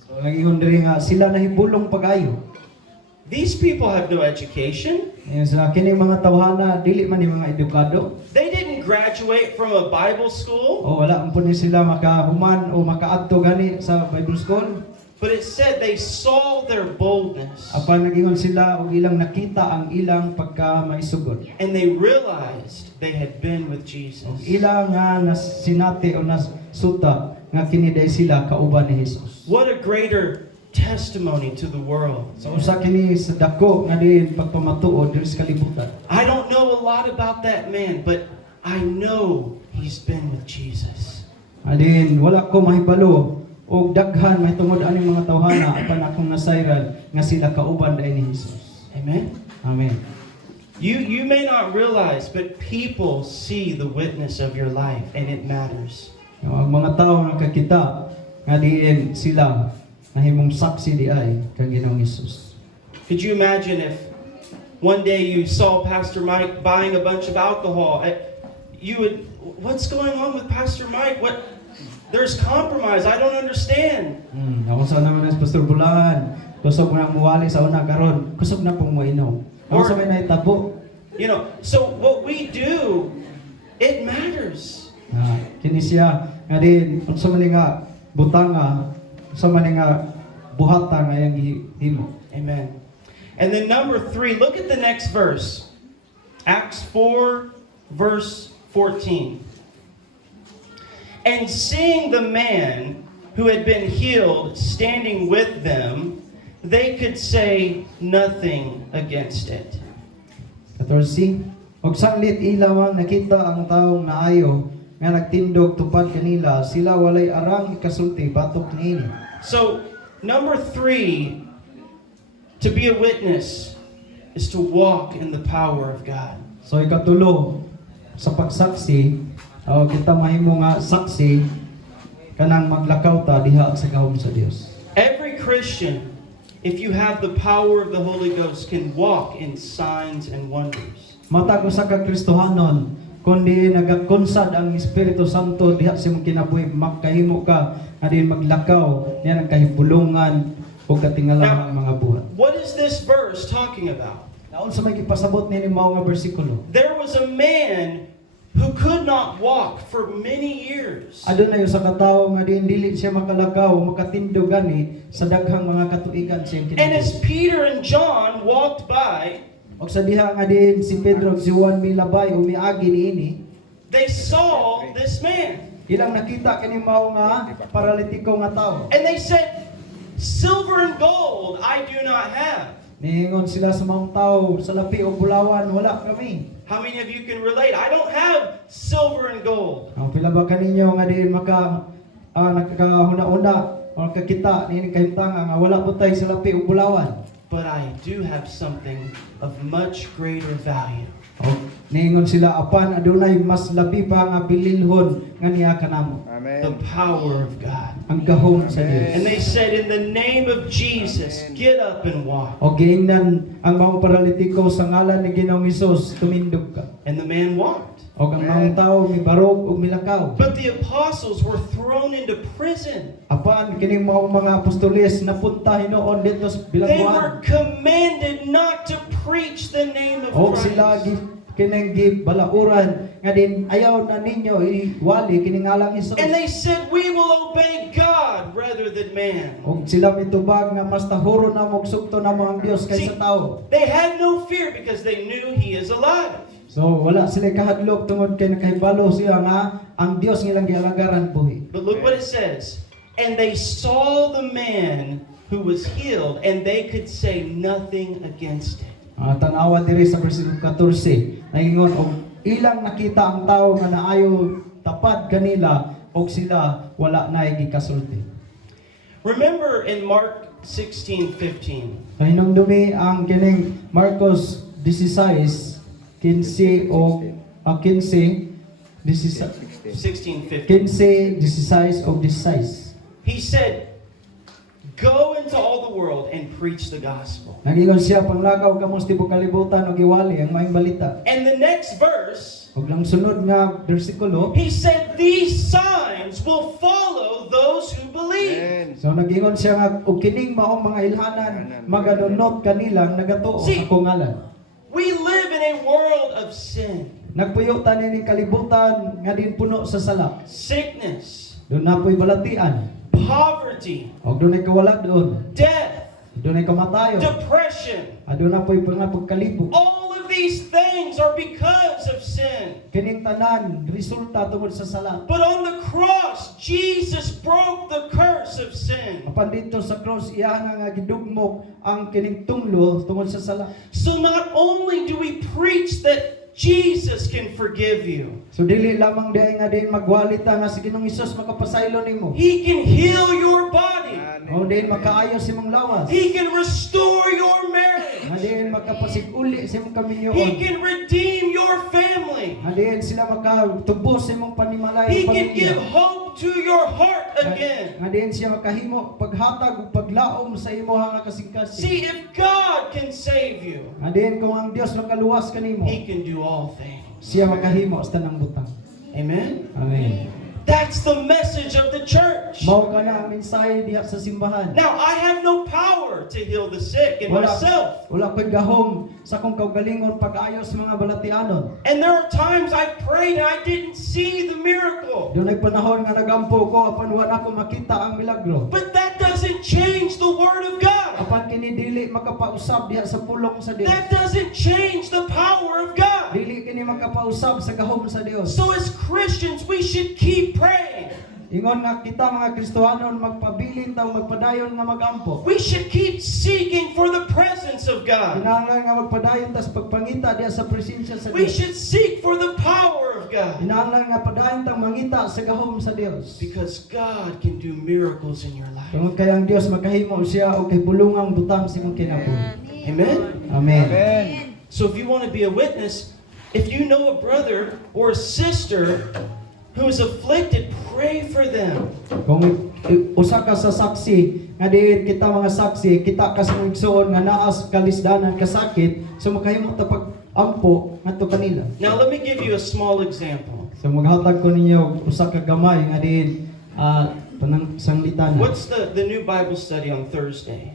So nagingon diri nga sila nahibulong pagayo. These people have no education. Ayon sa kini mga tawhana dili man ni mga edukado. They didn't graduate from a Bible school. O wala man po ni sila makahuman o makaadto gani sa Bible school. But it said they saw their boldness Apan nagingon sila og ilang nakita ang ilang pagka maisugod. and they realized they had been with Og Jesus. ilang nga nasinati o nasuta nga kiniday sila kauban ni Jesus. What a greater testimony to the world. So usa kini sa dako nga diin pagpamatuod diri sa kalibutan. I don't know a lot about that man, but I know he's been with Jesus. Adin wala ko mahibalo og daghan mahitungod aning mga tawhana apan akong nasayran nga sila kauban dai ni Jesus. Amen. Amen. You may not realize, but people see the witness of your life and it matters. Ang mga tao nga kakita nga diin sila nahimong saksi di ay kang Ginoong Hesus. Could you imagine if one day you saw Pastor Mike buying a bunch of alcohol? You would, what's going on with Pastor Mike? There's compromise. I don't understand. Ako sa naman as Pastor Bulan, kusog na muwali sa una karon, kusog na pong moinom. Ako sa may naitabo. You know, so what we do, it matters. Kini siya nga din sa malinga butanga sa malinga buhata nga yang himo. Amen. And then number 3, look at the next verse. Acts 4, verse 14. And seeing the man who had been healed standing with them, they could say nothing against it. 14. Og sanglit ilawang nakita ang taong naayo nga nagtindog tupad kanila, sila walay arang ikasulti batok niini. So, number 3, to be a witness is to walk in the power of God. So ikatulo sa pagsaksi, kita mahimo nga saksi kanang maglakaw ta diha sa gahom sa Dios. Every Christian, if you have the power of the Holy Ghost, can walk in signs and wonders. Matag usa ka Kristohanon kundi nagakunsad ang Espiritu Santo diha sa imong kinabuhi, makahimo ka nga din maglakaw niya ang kahibulungan o katingalang mga buhat. What is this verse talking about? Naon sa may gipasabot ni mao nga bersikulo? There was a man who could not walk for many years. Adunay usa ka tawo nga din dili siya makalakaw, makatindog gani sa daghang mga katuigan siyang And as kinabuhi. Peter and John walked by, Og sa diha nga din si Pedro ug si Juan milabay umiagi niini, they saw this man. ilang nakita kini mao nga paralitiko nga tawo. And they said, "Silver and gold I do not have." Niingon sila sa mga tawo, sa lapi o bulawan wala kami. How many of you can relate? I don't have silver and gold. Ang pila ba kaninyo nga din nakakahuna-una o nakakita niini kahimtang nga wala butay sa lapi o bulawan. But I do have something of much greater value. O niingon sila apan adunay mas labi pa nga bililhon nga niya kanamo. The power of God. Ang gahom sa Dios. And they said, "In the name of Jesus, get up and walk." O giingnan ang mga paralitiko sa ngalan ni Ginoong Hesus, tumindog ka. And the man walked. O ang mga tao mibarog ug milakaw. But the apostles were thrown into prison. Apan kining mga apostoles napunta hinoon dito sa They bilangguan. were commanded not to preach the name of O sila Christ. kining gibalauran nga din ayaw na ninyo iwali kining ngalang Hesus. And they said, "We will obey God rather than man." Og sila mitubag nga mas tahuro na mo sugto na mo ang Dios kaysa tao. They had no fear because they knew He is alive. So wala sila kahadlok tungod kay nakahibalo siya nga ang Dios nilang gialagaran buhi. But look what it says. And they saw the man who was healed, and they could say nothing against it. Tanawa diri sa bersikulo 14, naingon og ilang nakita ang tao nga naayo tapad kanila og sila wala na gikasulti. Remember in Mark 16:15. Kahinungdumi ang kining Marcos 16, 15 o 15, 16:15. 15, 16 o 16. He said, "Go into all the world and preach the gospel." Nagingon siya panglakaw kamo sa tibuok kalibutan og iwali ang maayong balita. And the next verse, Og lang sunod nga bersikulo, he said, "These signs will follow those who believe." so nagingon siya nga og kining maong mga ilhanan maganunot kanilang nagatuo See, sa akong ngalan. We live in a world of sin, Nagpuyo tanin ning kalibutan nga din puno sa sala. sickness, Doon na po'y balatian, poverty, Og dunay kawaladon, death, dunay kamatayon, depression. aduna po'y mga pagkalibog. All of these things are because of sin. Kining tanan resulta tungod sa sala. But on the cross, Jesus broke the curse of sin. Apan dito sa cross iya nga gidugmok ang kining tunglo tungod sa sala. So not only do we preach that Jesus can forgive you, So dili lamang diay nga din magwalita nga si Ginoong Hesus makapasaylo nimo. He can heal your body. O din makaayos imong lawas. He can restore your marriage. Nga din makapasiguli sa imong He kaminyoon. can redeem your family. Nga din sila makatubos sa imong panimalay He ug can give pamilya. hope to your heart again. Nga din siya makahimo paghatag ug paglaom sa imo nga kasing-kasing. See, if God can save you, Nga din kung ang Dios makaluwas kanimo, He can do all things. siya makahimo sa tanang butang. Amen? Amen. That's the message of the church. Mao kana ang mensahe diha sa simbahan. Now, I have no power to heal the sick in myself. Wala ko'y gahom sa kong kaugalingon pag-ayos sa mga balatianon. And there are times I prayed and I didn't see the miracle. Doon ay panahon nga nagampo ko apan wala ko makita ang milagro. But that doesn't change the Word of God. Apan kini dili makapausab diha sa pulong sa Dios. That doesn't change the power of God. Dili kini makapausab sa gahom sa Dios. So as Christians, we should keep praying. Ingon nga kita mga Kristohanon magpabilin taw magpadayon nga magampo. We should keep seeking for the presence of God. Kinahanglan nga magpadayon tas pagpangita diha sa presensya sa We Dios. should seek for the power of God. Kinahanglan nga padayon tang mangita sa gahom sa Dios. Because God can do miracles in your life. Tungod kay ang Dios makahimo siya og kay bulungang butang sa imong kinabuhi. Amen? Amen. So if you want to be a witness, if you know a brother or a sister who is afflicted, pray for them. Kung usa ka sa saksi, nga diin kita mga saksi, kita ka sa igsoon nga naas kalisdanan kasakit, so makahimo ta pag-ampo ngadto kanila. Now let me give you a small example. So maghatag ko ninyo usa ka gamay nga diin panang sanglitan. What's the new Bible study on Thursday?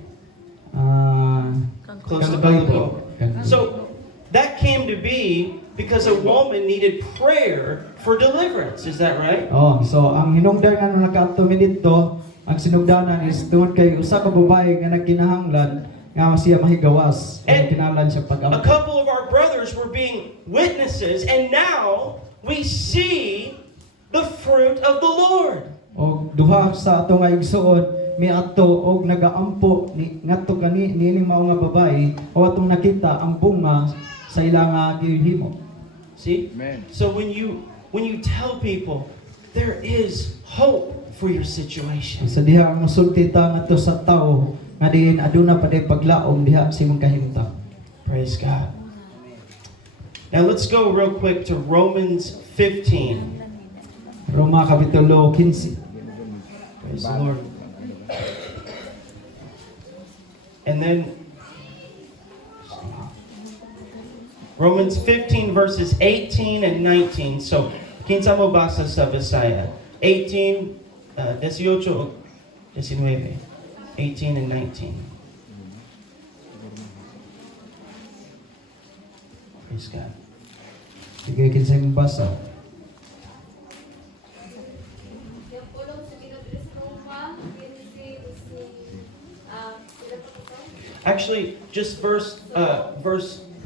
Close to Bible. Bible. So that came to be because a woman needed prayer for deliverance. Is that right? Oh, so ang hinungdan nga nakaadto mi dito, ang sinugdanan is tungod kay usa ka babae nga nagkinahanglan nga siya mahigawas. And Kaya kinahanglan siya A pag-ampo. couple of our brothers were being witnesses, and now we see the fruit of the Lord. Og duha sa ato nga igsoon miadto og nagaampo ni ngadto kani nining mao nga babae o atong nakita ang bunga sa ilang gihimo. See? Amen. So when you tell people there is hope for your situation, Sa diha ang musulti ta ngadto sa tawo nga diin aduna pa day paglaom diha sa imong kahimtang. praise God. Now let's go real quick to Romans 15. Roma kapitulo 15. Praise the Lord. And then Romans 15 verses 18 and 19. So, kinsa mo basa sa Bisaya? 18, 18 and 19. Praise God. Sige kinsay mong basa. Actually, just verse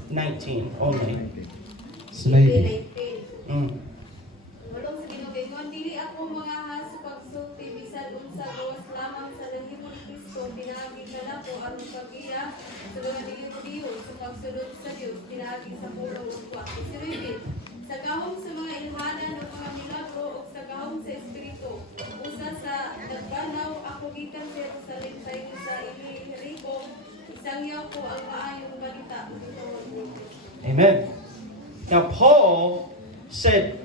19 only. Slide. Walong sa ginugingon, dili ako mga haso pagsulti, bisan unsa gawas lamang sa lahimon ni Kristo, pinaagi ka na ko aron pag-iya, sa mga dili-diyo, sa pagsulod sa Dios, pinaagi sa pulong ugwa. Isiribit, sa gahom sa mga ilhanan o mga milagro o sa gahom sa Espiritu, usa sa nagbanaw, ako gikan sa Jerusalem tayo sa Ilirico, isangyaw ko ang maayong balita. Amen. Now, Paul said,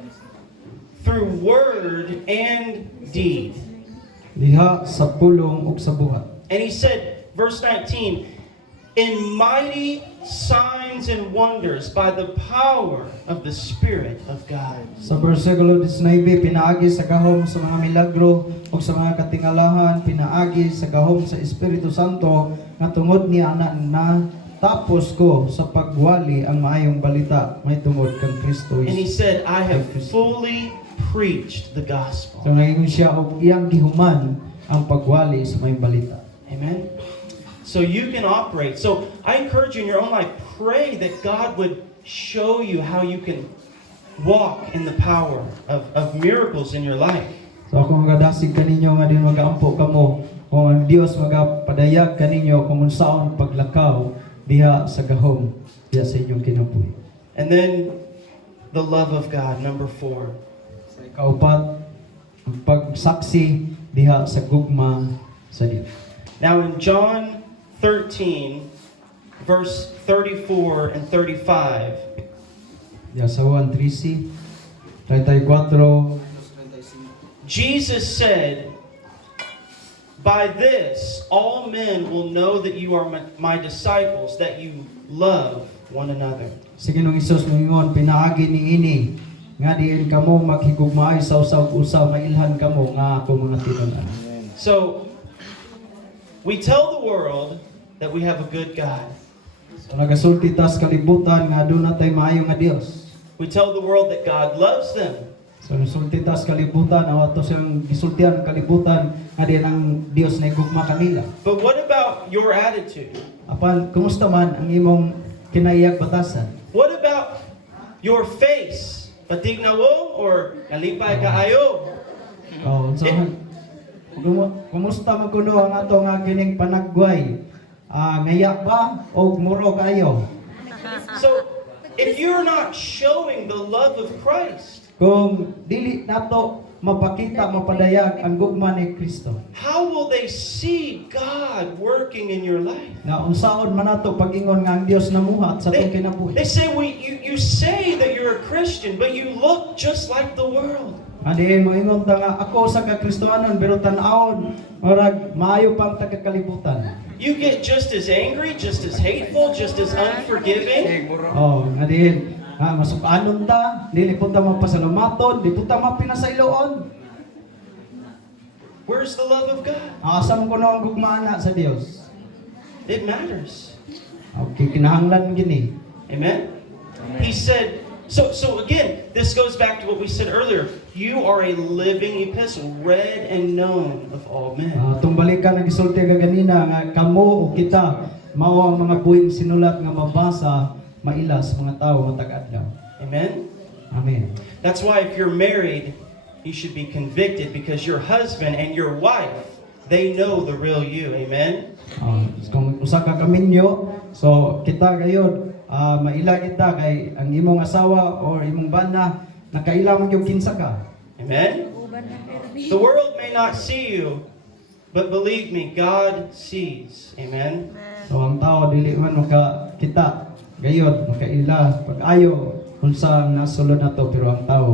through word and deed. Diha sa pulong ug sa buhat. And he said, verse 19, in mighty signs and wonders by the power of the Spirit of God. Sa bersikulo 19 pinaagi sa gahom sa mga milagro ug sa mga katingalahan, pinaagi sa gahom sa Espiritu Santo nga tungod niya na tapos ko sa pagwali ang maayong balita may tungod kang Kristo And he Jesus. said, I have fully preached the gospel. So ngayon siya og iyang gihuman ang pagwali sa may balita. Amen? So you can operate. So I encourage you in your own life, pray that God would show you how you can walk in the power of miracles in your life. So ako magadasig kaninyo nga din magaampo kamo kung ang Dios magapadayag kaninyo kung unsaon paglakaw diha sa gahom diha sa inyong kinabuhi. And then the love of God, number 4. Sa ikaupat, ang pagsaksi diha sa gugma sa Dios. Now in John 13, verse 34 and 35, Diha sa Juan 13, 34, Jesus said, "By this all men will know that you are my disciples, that you love one another." sige nung Isus moingon pinaagi niini nga diin kamo maghigugmaay sa usab-usab mailhan kamo nga ako mga tinun-an. So we tell the world that we have a good God. So nagasulti tas kalibutan nga aduna tay maayo nga Dios. We tell the world that God loves them. So nasulti tas kalibutan aw ato siyang gisultihan kalibutan nga diin ang Dios na gugma kanila. But what about your attitude? Apan kumusta man ang imong kinaiyak batasan? What about your face? Patig na wo or nalipay kaayo? Oh, so kumusta man kuno ang ato nga kining panagway? Ngayak ba o muro kayo? So if you're not showing the love of Christ, Kung dili nato mapakita mapadayag ang gugma ni Kristo, how will they see God working in your life? na unsaon man nato pag-ingon nga ang Dios namuhat sa atong They kinabuhi. say, you say that you're a Christian, but you look just like the world. Adiin mo ingon ta nga ako sa kakristohanon pero tan-awon murag maayo pang tagakalibutan. You get just as angry, just as hateful, just as unforgiving. Oh, adiin masukanon ta, dili punta mapasalamaton, di punta mapinasayloon. Where's the love of God? Asam ko ang gugma ana sa Dios. It matters. Okay, kinahanglan gini. Amen? He said, so again, this goes back to what we said earlier. You are a living epistle, read and known of all men. Tung balikan ang gisulti ka ganina nga kamo o kita mao ang mga buhing sinulat nga mabasa mailas mga tao nga tag-adlaw. Amen? Amen. That's why if you're married, you should be convicted because your husband and your wife, they know the real you. Amen? Kung usa ka kaminyo, so kita gayud maila kita kay ang imong asawa or imong bana nakaila man gyud kinsa ka. Amen? The world may not see you, but believe me, God sees. Amen? So ang tao dili man kita gayud makaila pag-ayo unsa ang nasulod nato pero ang tao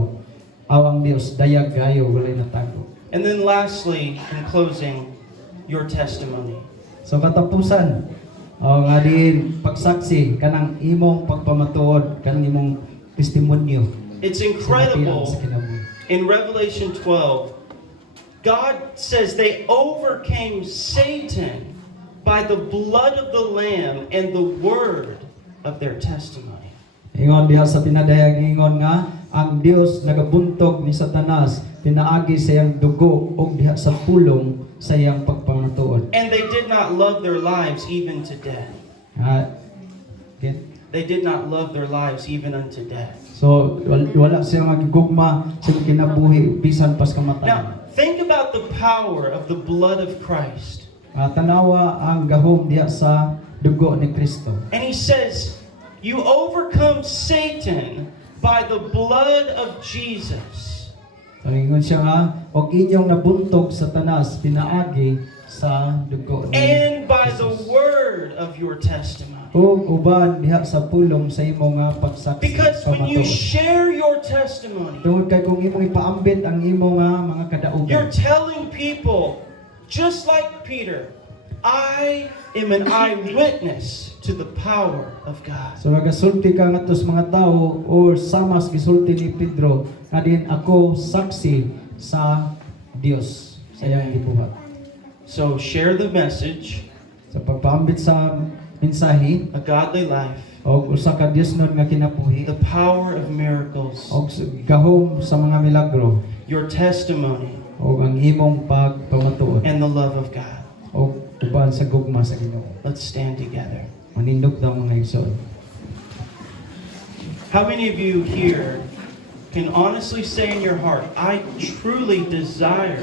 ang Dios dayag gayo walay natago. And then lastly, in closing, your testimony. So katapusan, nga din pagsaksi kanang imong pagpamatuod, kanang imong testimonyo. It's sa incredible. kinabuhi. In Revelation 12, God says they overcame Satan by the blood of the Lamb and the word of their testimony. Ingon diha sa pinadayag ingon nga ang Dios nagabuntog ni Satanas pinaagi sa iyang dugo ug diha sa pulong sa iyang pagpamatuod. And they did not love their lives even to death. Okay. They did not love their lives even unto death. So wala siya magigugma sa kinabuhi bisan pas kamatayon. Now, think about the power of the blood of Christ. Tanawa ang gahom diha sa dugo ni Kristo. And he says, you overcome Satan by the blood of Jesus. So ingon siya nga, og inyong nabuntog Satanas pinaagi sa dugo ni And by the Jesus. word of your testimony. Ug uban diha sa pulong sa imong nga pagsaksi. Because when you pamatuod. share your testimony, Tungod kay kung imong ipaambit ang imong mga kadaugan. you're telling people, just like Peter, I am an eyewitness to the power of God. So nagasulti ka ngadto sa mga tao or samas gisulti ni Pedro nga din ako saksi sa Dios sa iyang gibuhat. So share the message, Sa pagpaambit sa mensahe a godly life, og usa ka Diosnon nga kinabuhi the power of miracles, og gahom sa mga milagro. your testimony, o ang imong pagpamatuod and the love of God. o uban sa gugma sa Ginoo. Let's stand together. Manindog daw mga igsoon. How many of you here can honestly say in your heart, I truly desire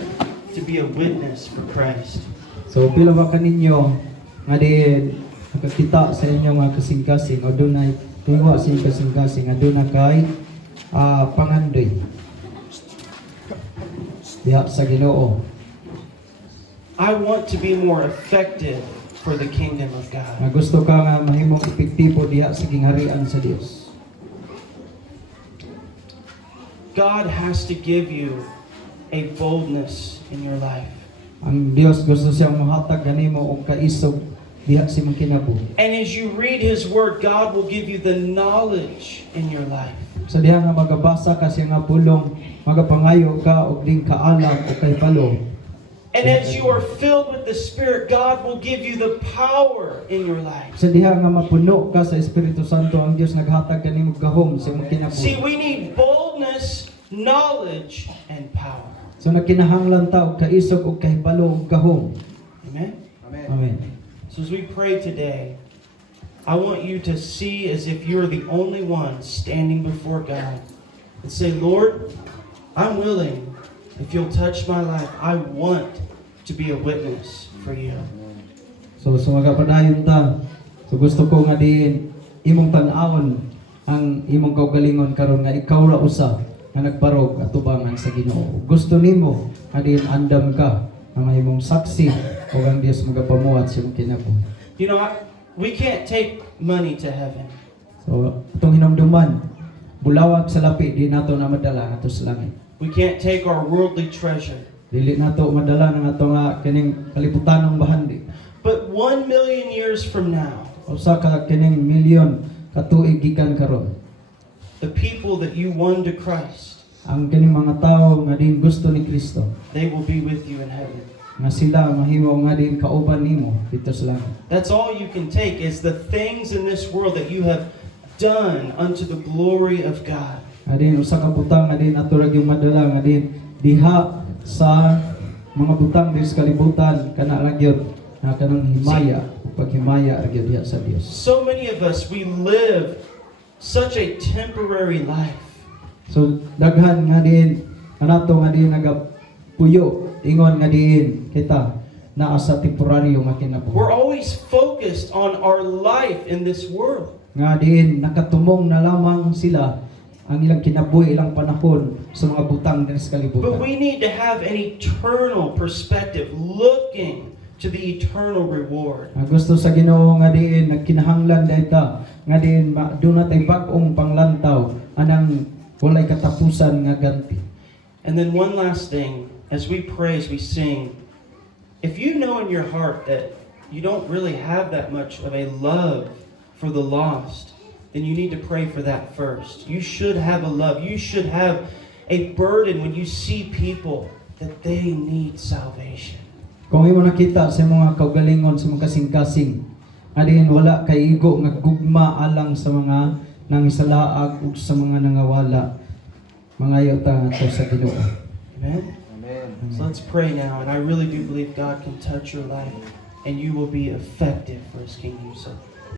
to be a witness for Christ? So pila ba kaninyo nga di nakakita sa inyong mga kasing-kasing o dunay tiwa sa inyong kasing-kasing nga dunay kay pangandoy diha sa Ginoo. I want to be more effective for the kingdom of God. Nga gusto ka nga mahimong epektibo diha sa gingharian sa Dios. God has to give you a boldness in your life. Ang Dios gusto siyang mohatag kanimo og kaisog diha sa imong kinabuhi. And as you read His Word, God will give you the knowledge in your life. Sa diha nga magabasa ka siya nga pulong magapangayo ka og ding kaalam o kahibalo. And as you are filled with the Spirit, God will give you the power in your life. Sa diha nga mapuno ka sa Espiritu Santo, ang Dios naghatag kanimo gahom sa imong See, kinabuhi. we need boldness, knowledge, and power. So nagkinahanglan ta og kaisog og kahibalo og gahom. Amen? Amen. So as we pray today, I want you to see as if you're the only one standing before God and say, Lord, I'm willing. If you'll touch my life, I want to be a witness for you. So magapadayon ta. So gusto ko nga diin imong tan-awon ang imong kaugalingon karon nga ikaw ra usa nga nagbarog at tubangan sa Ginoo. Gusto nimo nga diin andam ka nga mahimong saksi ug ang Dios magapamuhat sa imong kinabuhi. You know, we can't take money to heaven. So atong hinumduman bulawag sa lapi di nato na madala nato sa langit. We can't take our worldly treasure. Dili nato madala ng ato nga kining kalibutanong bahandi. But 1 million years from now, Usa ka kining milyon ka tuig gikan karon. the people that you won to Christ, Ang kining mga tawo nga din gusto ni Kristo they will be with you in heaven. nga sila mahimo nga din kauban nimo dito sa langit. That's all you can take is the things in this world that you have done unto the glory of God. Nga din usa ka butang nga din ato ra gyud madala nga din diha sa mga butang din sa kalibutan kana ra gyud nga kanang himaya paghimaya ra gyud diha sa Dios. So many of us, we live such a temporary life. So daghan nga din kanato nga din nagapuyo ingon nga din kita naa sa temporaryo nga kinabuhi. We're always focused on our life in this world. Nga din nakatumong na lamang sila ang ilang kinabuhi ilang panahon sa mga butang din sa But kalibutan. we need to have an eternal perspective, looking to the eternal reward. Ang gusto sa Ginoo nga diin nagkinahanglan dayta nga diin do natay bag-ong panglantaw anang walay katapusan nga ganti. And then one last thing, as we pray, as we sing, if you know in your heart that you don't really have that much of a love for the lost, then you need to pray for that first. You should have a love. You should have a burden when you see people that they need salvation. Kung imo nakita sa mga kaugalingon sa mga kasing-kasing, adiin wala kay igo nga gugma alang sa mga nangisalaag ug sa mga nangawala. Mangayo ta ngadto sa Ginoo. Amen? So let's pray now, and I really do believe God can touch your life, and you will be effective for His kingdom. So